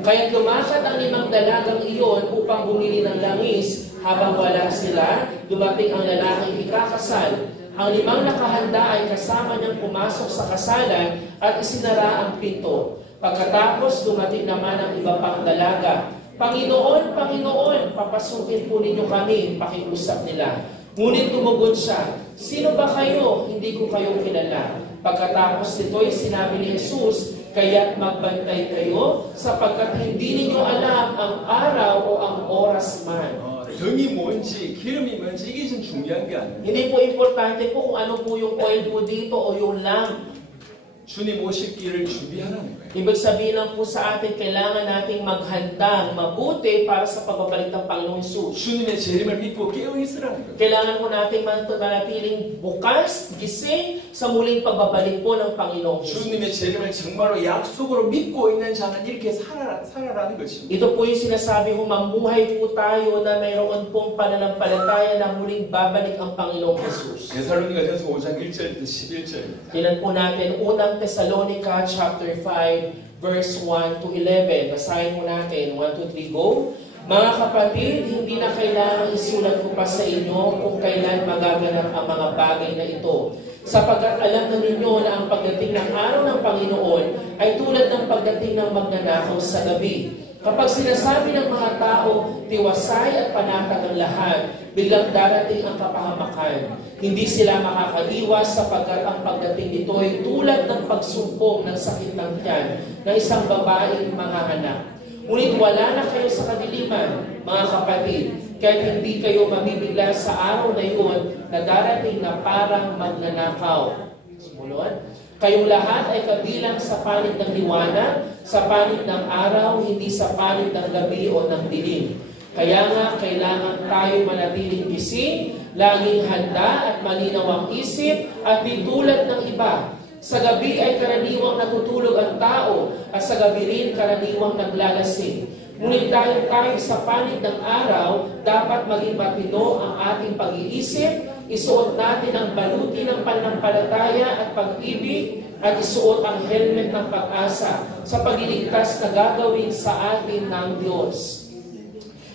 Kaya't lumakad ang 5 dalagang iyon upang bumili ng langis. Habang wala sila, dumating ang lalaking ikakasal. Ang 5 nakahanda ay kasama niyang pumasok sa kasalan at isinara ang pinto. Pagkatapos, dumating naman ang iba pang dalaga. Panginoon, Panginoon, papasukin po ninyo kami, pakiusap nila. Ngunit tumugon siya, sino ba kayo? Hindi ko kayo kilala. Pagkatapos nito'y sinabi ni Jesus, kaya't magbantay kayo sapagkat hindi ninyo alam ang araw o ang oras man. 등이 뭔지 기름이 뭔지 이게 좀 중요한 게 아니에요. Hindi po importante po kung ano po yung oil po dito o yung lamp. 주님 오실 길을 준비하라는 거예요. Ibig sabihin lang po sa atin, kailangan nating maghanda mabuti para sa pagbabalik ng Panginoong Hesus. 주님의 재림을 믿고 깨어 있으라는 거예요. Kailangan po nating manatiling bukas, gising sa muling pagbabalik po ng Panginoong Hesus. 주님의 재림을 정말로 약속으로 믿고 있는 자는 이렇게 살아라는 것입니다. Ito po yung sinasabi ko, mamuhay po tayo na mayroon pong pananampalataya na muling babalik ang Panginoong Hesus. 데살로니가전서 5장 1절부터 11절. Tingnan po natin, unang Thessalonica chapter 5 verse 1 to 11. Basahin mo natin. 1, 2, 3, go. Mga kapatid, hindi na kailangan isulat ko pa sa inyo kung kailan magaganap ang mga bagay na ito. Sapagkat alam na ninyo na ang pagdating ng araw ng Panginoon ay tulad ng pagdating ng magnanakaw sa gabi. Kapag sinasabi ng mga tao, tiwasay at panatag ang lahat, biglang darating ang kapahamakan. Hindi sila makakaiwas sapagkat ang pagdating nito ay tulad ng pagsumpong ng sakit ng tiyan ng isang babaeng mga anak. Ngunit wala na kayo sa kadiliman, mga kapatid, kahit hindi kayo mabibigla sa araw na iyon na darating na parang magnanakaw. Sumunod. Kayong lahat ay kabilang sa panig ng liwanag, sa panig ng araw, hindi sa panig ng gabi o ng dilim. Kaya nga, kailangan tayo manatiling gising, laging handa at malinaw ang isip, at di tulad ng iba. Sa gabi ay karaniwang natutulog ang tao, at sa gabi rin karaniwang naglalasing. Ngunit dahil tayo sa panig ng araw, dapat maging matino ang ating pag-iisip, isuot natin ang baluti ng pananampalataya at pag-ibig, at isuot ang helmet ng pag-asa sa pagliligtas na gagawin sa atin ng Diyos.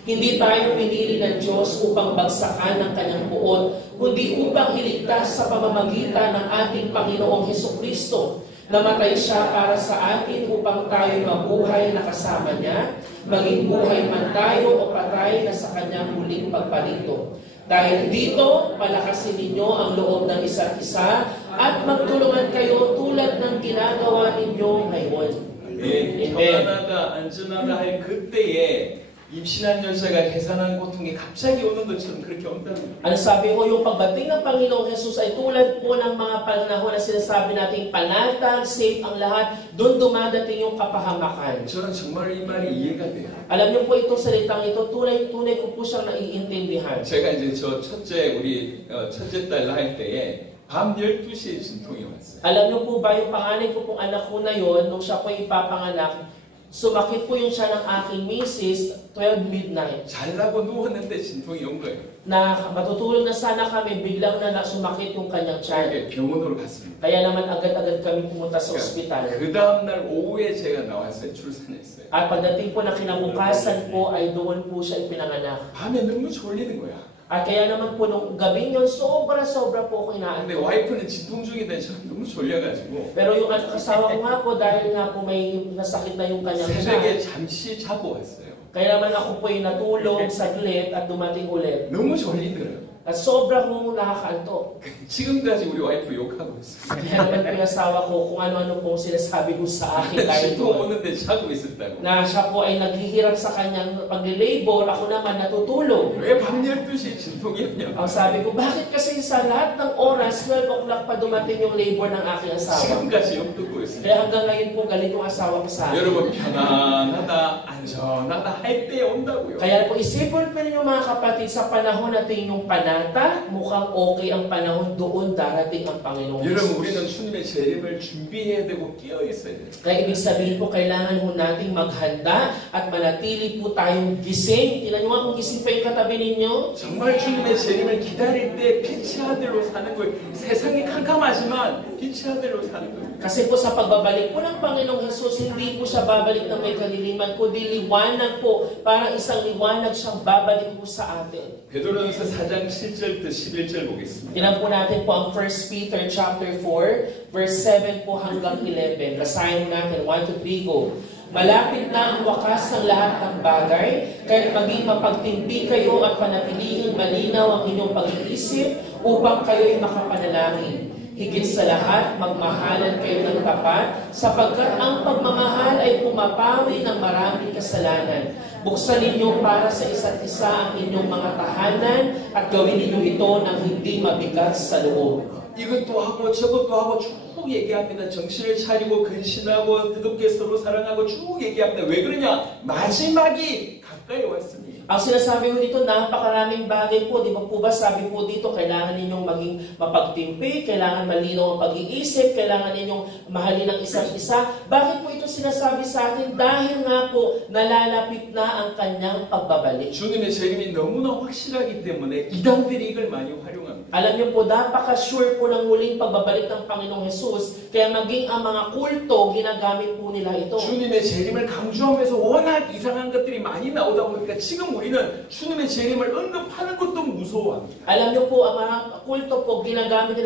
Hindi tayo pinili ng Diyos upang bagsakan ng kanyang puot, kundi upang iligtas sa pamamagitan ng ating Panginoong Hesukristo. Namatay siya para sa atin upang tayo mabuhay na kasama niya, maging buhay man tayo o patay na sa kanyang muling pagparito. Dahil dito, palakasin ninyo ang loob ng isa't isa at magtulungan kayo tulad ng ginagawa ninyo ngayon. 네, Amen. 평안하다, 안전하다 할 그때에 임신한 여자가 해산한 고통이 갑자기 오는 것처럼 그렇게 온다는 거예요. Ano sabi ko, yung pagdating ng Panginoong Jesus ay tulad po ng mga panahon na sinasabi nating panatag, safe ang lahat, doon dumadating yung kapahamakan. 저는 정말 이 말이 이해가 돼요. Alam niyo po itong salitang ito, tunay ko po siyang naiintindihan. 제가 이제 저 첫째 딸 낳을 때에 밤 12시에 진통이 왔어요. Alam niyo po ba, yung panganay ko pong anak ko na yon, nung siya po ipapanganak, sumakit po yung siya ng aking misis, 12 midnight. 자려고 누웠는데 진통이 온 거예요. Na matutulog na sana kami, biglang na sumakit yung kanyang tiyan. 그래서 병원으로 갔습니다. Kaya naman agad-agad kami pumunta sa ospital. 그 다음날 오후에 제가 나왔어요. 출산했어요. At pagdating po na kinabukasan po, ay doon po siya ipinanganak. 밤에 너무 졸리는 거야. At kaya naman po nung gabing yun, sobra-sobra po ako 근데 inaantok. 와이프는 진통 중인데 저는 너무 졸려가지고 Pero yung asawa ko nga po, dahil nga po may nasakit na yung kanyang 새벽에 tiyan, 잠시 자고 왔어요. kaya naman ako po ay natulog saglit at dumating ulit. 너무 졸리더라고요. At sobra kong nakakaantok. 지금까지 우리 와이프 욕하고 있어요. Kaya naman po yung asawa ko kung ano-ano pong sinasabi ko sa akin dahil 진통 doon. 오는데 자고 있었다고. Na siya po ay naghihirap sa kanyang pag-labor, ako naman natutulog. 왜 밤 12시에 진통이 오냐고. Ang sabi ko, bakit kasi sa lahat ng oras, 12 o'clock pa dumating yung labor ng aking asawa? 지금까지 욕 듣고 있어요. Kaya hanggang ngayon po, galit yung asawa ko sa akin. 여러분 편안하다 안전하다 할 때 온다고요. Kaya po isipin pa ninyo mga kapatid, sa panahon natin yung panata, mukhang okay ang panahon, doon darating ang Panginoon 여러분 Jesus. 우리는 주님의 재림을 준비해야 되고 끼어 있어야 돼요. Kaya ibig sabihin po, kailangan po nating maghanda at manatili po tayong gising. Tingnan nyo nga kung gising pa yung katabi ninyo. 정말 주님의 재림을 기다릴 때 빛의 아들로 사는 거예요. 세상이 캄캄하지만 빛의 아들로 사는 거예요. Kasi po sa pagbabalik po ng Panginoong Jesus, hindi po siya babalik ng may kaliliman, kundi liwanag po, parang isang liwanag siyang babalik po sa atin. 베드로전서 4장 7절부터 11절 보겠습니다. Tinan po natin po ang 1 Peter chapter 4, verse 7 po hanggang 11. Basahin mo natin, 1 to 3, go. Malapit na ang wakas ng lahat ng bagay, kaya maging mapagtimpi kayo at panatilihin malinaw ang inyong pag-iisip upang kayo'y makapanalangin. Higit sa lahat, magmahalan kayo ng tapat, sapagkat ang pagmamahal ay pumapawi ng maraming kasalanan. Buksan ninyo para sa isa't isa ang inyong mga tahanan at gawin ninyo ito ng hindi mabigas sa loob. 이것도 하고 저것도 하고 쭉 얘기합니다. 정신을 차리고 근신하고 뜨겁게 서로 사랑하고 쭉 얘기합니다. 왜 그러냐? 마지막이 가까이 왔습니다. Ang sinasabi ko dito, napakaraming bagay po. Di ba po ba sabi po dito, kailangan ninyong maging mapagtimpi, kailangan malinaw ang pag-iisip, kailangan ninyong mahalin ang isa't isa. Bakit po ito sinasabi sa atin? Dahil nga po, nalalapit na ang kanyang pagbabalik. 주님의 재림이 너무나 확실하기 때문에 이단들이 이걸 많이 활용합니다. Alam niyo po, napaka-sure po ng muling pagbabalik ng Panginoong Jesus, kaya maging ang mga kulto, ginagamit po nila ito. 주님의 재림을 강조하면서 워낙 이상한 것들이 많이 나오다 보니까 지금 우리는 주님의 재림을 언급하는 것도 무서워합니다. Alam niyo po, ang mga kulto po, ginagamit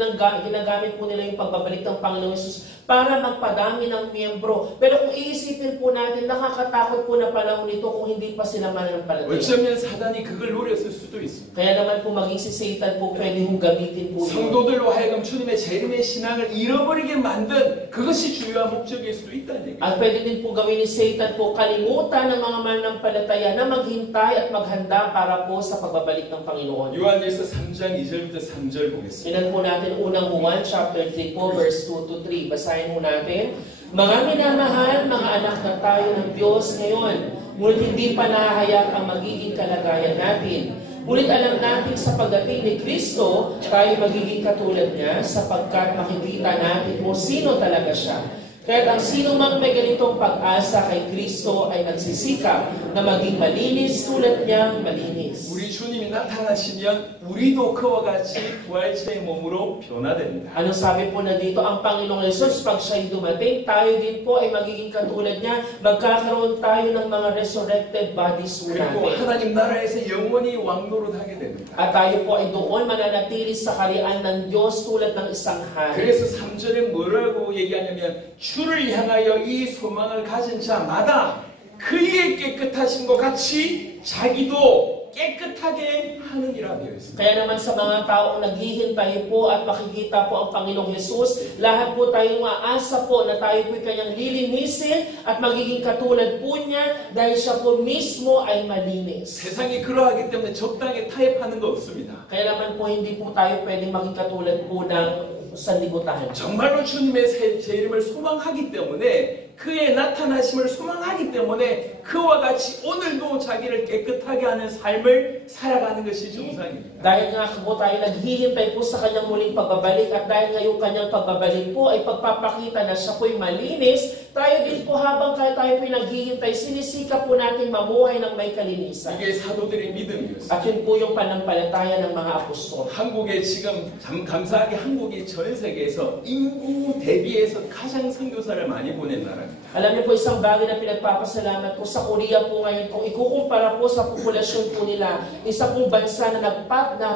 po nila yung pagbabalik ng Panginoong Jesus para magpadami ng miyembro. Pero kung iisipin po natin, nakakatakot po na panahon nito kung hindi pa sila mananampalataya. 어쩌면 사단이 그걸 노렸을 수도 있습니다. Kaya naman po maging si Satan po, pwede hong gamitin po yun. 성도들로 하여금 주님의 재림의 신앙을 잃어버리게 만든 그것이 주요한 목적일 수도 있다는 얘기예요. At pwede din po gawin ni Satan po, kalimutan ng mga mananampalataya na maghintay at maghanda para po sa pagbabalik ng Panginoon. 요한일서 3장 2절부터 3절 보겠습니다. Tingnan po natin unang Juan chapter 3 po, verse 2 to 3. Basahin po natin. Mga minamahal, mga anak na tayo ng Diyos ngayon, ngunit hindi pa nahahayag ang magiging kalagayan natin. Ngunit alam natin sa pagdating ni Kristo, tayo magiging katulad niya sapagkat makikita natin kung sino talaga siya. Kaya ang sino mang may ganitong pag-asa kay Kristo ay nagsisikap na maging malinis tulad niyang malinis. 우리 주님이 나타나시면 우리도 그와 같이 부활체의 몸으로 변화됩니다. Ano sabi po na dito? Ang Panginoong Yesus, pag siya'y dumating, tayo din po ay magiging katulad niya. Magkakaroon tayo ng mga resurrected bodies po 그리고 natin. 하나님 나라에서 영원히 왕노릇하게 됩니다. At tayo po ay doon mananatili sa kaharian ng Diyos tulad ng isang hari. 그래서 3절에 뭐라고 얘기하냐면 주를 향하여 이 소망을 가진 자마다 그의 깨끗하심과 같이 자기도 깨끗하게 하는 이라 되어 있습니다. Kaya naman sa mga taong naghihintay po at makikita po ang Panginoong Jesus, lahat po tayong maasa po na tayo po kanyang lilinisin at magiging katulad po niya dahil siya po mismo ay malinis. 세상이 그러하기 때문에 적당히 타협하는 거 없습니다. Kaya naman po hindi po tayo pwedeng maging katulad po ng sanlibutan. 정말로 주님의 제 이름을 소망하기 때문에 그의 나타나심을 소망하기 때문에 그와 같이 오늘도 자기를 깨끗하게 하는 삶을 살아가는 것이 정상입니다. Dahil nga po tayo naghihintay po sa kanyang muling pagbabalik at dahil ngayong kanyang pagbabalik po ay pagpapakita na siya po'y malinis, tayo din po habang tayo po'y naghihintay, sinisikap po natin mamuhay ng may kalinisan. 이게 사도들의 믿음이었어요. At yun po yung panampalataya ng mga apostol. 한국에 지금 감사하게 한국이 전 세계에서 인구 대비해서 가장 선교사를 많이 보낸 나라입니다. Alam niyo po isang bagay na pinagpapasalamat ko sa Korea po ngayon, kung ikukumpara po sa populasyon po nila, isa pong bansa na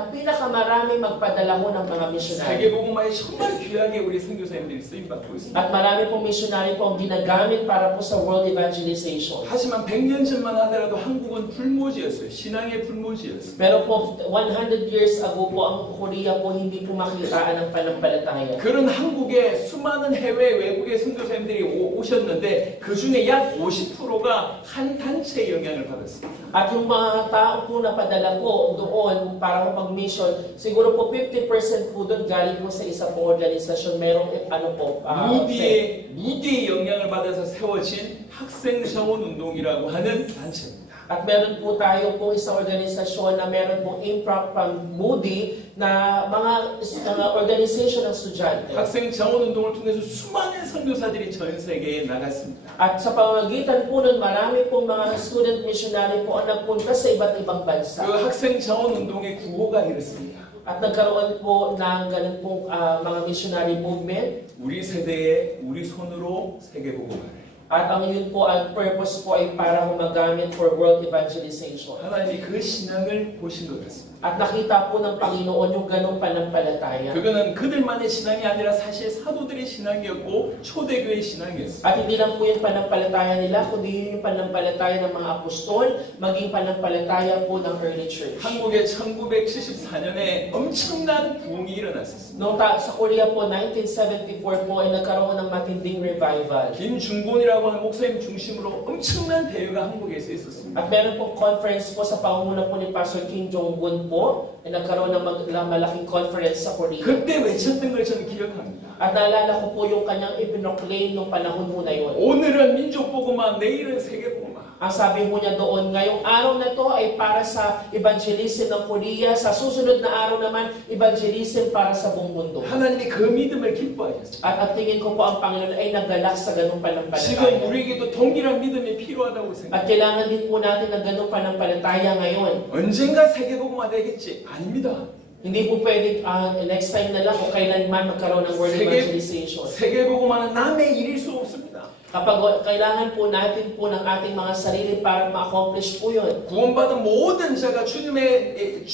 pinakamarami magpadala ho ng mga misyonary. 세계복음화에 정말 귀하게 우리 선교사님들이 쓰임받고 있습니다. At marami pong misyonary po ang ginagamit para po sa world evangelization. 하지만 100년 전만 하더라도 한국은 불모지였어요. 신앙의 불모지였어요. Pero po 100 years ago po ang Korea po hindi po makitaan ng panampalataya. 그런 한국에 수많은 해외 외국의 선교사님들이 오셨는데 그 중에 약 50%가 한 단체의 영향을 받았습니다. At yung mga tao po na padala po doon para po mag-mission, siguro po 50% po doon galing po sa isa pong organisasyon. Merong 무디의 영향을 받아서 세워진 학생 정원 운동이라고 하는 단체입니다. At meron po tayo po isang organisasyon na meron pong impact from Moody na mga organisation ng estudyante. 학생 정원 운동을 통해서 수많은 선교사들이 전 세계에 나갔습니다. At sa pamamagitan po nun, marami pong mga student missionary po ang nagpunta sa iba't ibang bansa. 그 학생 정원 운동의 구호가 이렇습니다. At nagkaroon po ng ganun pong mga missionary movement. 우리 세대에 우리 손으로 세계복음화를. At ang yun po, ang purpose po ay para magamit for world evangelization. 하나님이 그 신앙을 보신 것 같습니다. At nakita po ng Panginoon yung ganong panampalataya. 그거는 그들만의 신앙이 아니라 사실 사도들의 신앙이었고 초대교회의 신앙이었어요. At hindi lang po yung panampalataya nila, kundi yun yung panampalataya ng mga apostol, maging panampalataya po ng early church. 한국에 1974년에 엄청난 부흥이 일어났었습니다. Noong sa Korea po, 1974 po ay nagkaroon ng matinding revival. 김중곤이라고 하는 목사님 중심으로 엄청난 대회가 한국에서 있었습니다. At meron po conference po sa pangunguna po ni Pastor Kim Jong-un po, ay nagkaroon ng malaking conference sa Korea. 그때 외쳤던 걸 저는 기억합니다. At naalala ko po yung kanyang ipinoclaim nung panahon mo na yun. 오늘은 민족복음화, 내일은 세계복음화. Ang sabi mo niya doon, ngayong araw na to ay para sa evangelism ng Korea, sa susunod na araw naman, evangelism para sa buong mundo. 하나님이 그 믿음을 기뻐하셨죠. At tingin ko po ang Panginoon ay naggalak sa ganung panampalataya. 지금 우리에게도 동일한 믿음이 필요하다고 생각합니다. At kailangan din po natin ng ganung panampalataya ngayon. 언젠가 세계복음화 되겠지? 아닙니다. Hindi po pwede next time na lang o kailanman magkaroon ng world evangelization. 세계복음화는 남의 일일 수 없습니다. Kapag kailangan po natin po ng ating mga sarili para ma-accomplish po yun. 구원받은 모든 자가 주님의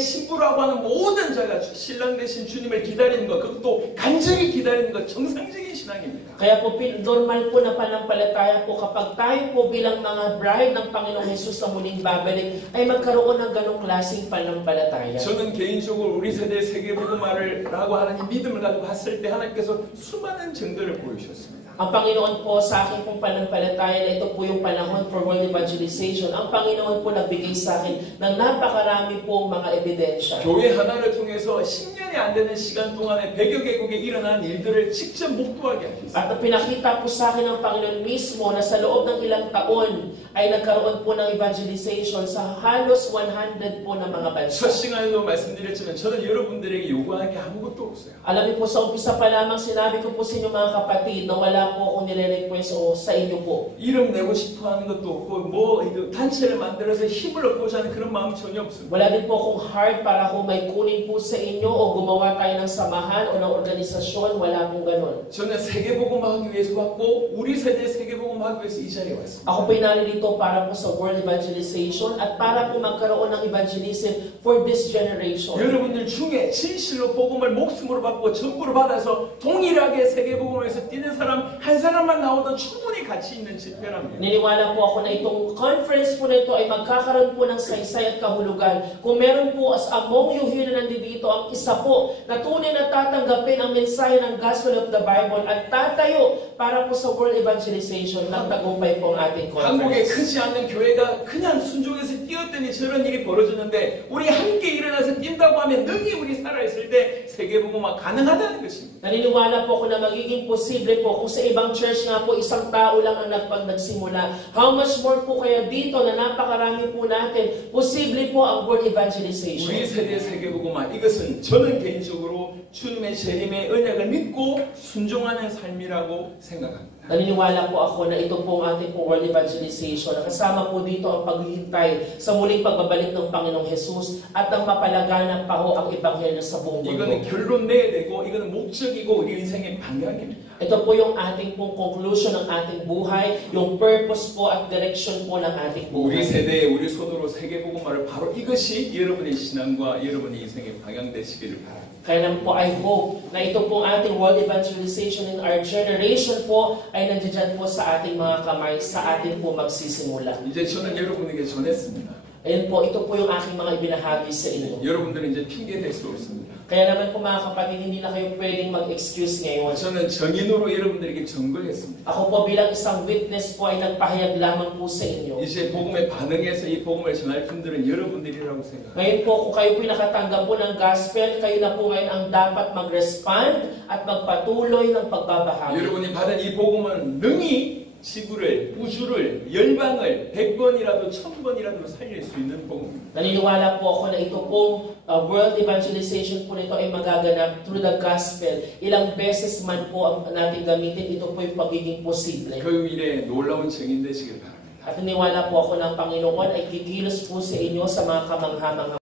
신부라고 하는 모든 자가 신랑 되신 주님을 기다리는 것, 그것도 간절히 기다리는 것, 정상적인 신앙입니다. Kaya po normal po na panampalataya po kapag tayo po bilang mga bride ng Panginoong Jesus na muling babalik ay magkaroon ng ganong klaseng panampalataya. 저는 개인적으로 우리 세대 세계복음화라고 하는 이 믿음을 가지고 갔을 때 하나님께서 수많은 증거를 보여주셨습니다. Ang Panginoon po sa akin pong panampalataya na ito po yung panahon for world evangelization. Ang Panginoon po nagbigay sa akin ng napakarami pong mga ebidensya. 교회 하나를 통해서 10년이 안 되는 시간 동안에 100여 개국에 일어난 일들을 직접 목도하게 하셨습니다. At pinakita po sa akin ng Panginoon mismo na sa loob ng ilang taon ay nagkaroon po ng evangelization sa halos 100 po ng mga bansa. 첫 시간에도 말씀드렸지만 저는 여러분들에게 요구하는 게 아무것도 없어요. Alam niyo po sa umpisa pa lamang sinabi ko po sa inyo mga kapatid na wala po akong nire-request o sa inyo po. 이름 내고 싶어 하는 것도 없고 단체를 만들어서 힘을 얻고자 하는 그런 마음 전혀 없습니다. Wala din po akong heart para kung may kunin po sa inyo o gumawa tayo ng samahan o ng organisasyon. Wala pong ganun. 저는 세계복음화하기 위해서 왔고 우리 세대 세계복음화하기 위해서 이 자리에 왔습니다. Ako po'y narito para po sa world evangelization at para po magkaroon ng evangelism for this generation. 여러분들 중에 진실로 복음을 목숨으로 받고 전부로 받아서 동일하게 세계복음에서 뛰는 사람 한 사람만 나오도 충분히 가치 있는 집회랍니다. Niniwala po ako na itong conference po na ito ay magkakaroon po ng saysay at kahulugan. Kung meron po as among you here na nandito ang isa po na tunay na tatanggapin ang mensahe ng Gospel of the Bible at tatayo para po sa world evangelization ng tagumpay po ang ating 한국에 conference. 크지 않는 교회가 그냥 순종해서 뛰었더니 저런 일이 벌어졌는데 우리 함께 일어나서 뛴다고 하면 능히 우리 살아있을 때 세계복음화 가능하다는 것입니다. Naniniwala po ako na magiging posible po kung sa ibang church nga po isang tao lang ang nagsimula. How much more po kaya dito na napakarami po natin, posible po ang world evangelization. 우리 세대 세계복음화 이것은 저는 개인적으로 주님의 재림의 언약을 믿고 순종하는 삶이라고 생각합니다. Naniniwala po ako na ito po ang ating po world evangelization. Nakasama po dito ang paghihintay sa muling pagbabalik ng Panginoong Jesus at ang mapalaganap pa ho ang ebanghelyo sa buong 이거는 mundo. 결론 내야 되고 이거는 목적이고 우리 인생의 방향입니다. Ito po yung ating pong conclusion ng ating buhay, yung purpose po at direction po ng ating 우리 buhay. 세대에 우리 손으로 세계복음화를 바로 이것이 여러분의 신앙과 여러분의 인생의 방향 되시기를 바랍니다. Kaya naman po, I hope na ito pong ating world evangelization in our generation po ay nandiyan po sa ating mga kamay, sa ating po magsisimula. 이제 저는 여러분에게 전했습니다. Ayun po, ito po yung aking mga ibinahagi sa inyo. 여러분들은 이제 핑계 댈 수 없습니다. Kaya naman po mga kapatid, hindi na kayo pwedeng mag-excuse ngayon. 저는 정인으로 여러분들에게 증거했습니다. Ako po bilang isang witness po ay nagpahayag lamang po sa inyo. 이제 복음에 반응해서 이 복음을 전할 분들은 여러분들이라고 생각합니다. Ngayon po, kung kayo po nakatanggap po ng gospel, kayo na po ngayon ang dapat mag-respond at magpatuloy ng pagbabahagi. 여러분이 받은 이 복음은 능히 지구를, 우주를, 열방을 100번이라도 1000번이라도 살릴 수 있는 복음입니다. Naniniwala po ako na ito pong world evangelization po nito ay magaganap through the gospel. Ilang beses man po ang natin gamitin, ito po yung pagiging posible. 그 일에 놀라운 증인 되시길 바랍니다. At naniniwala po ako ng Panginoon ay kikilos po sa inyo sa mga kamangha-mangha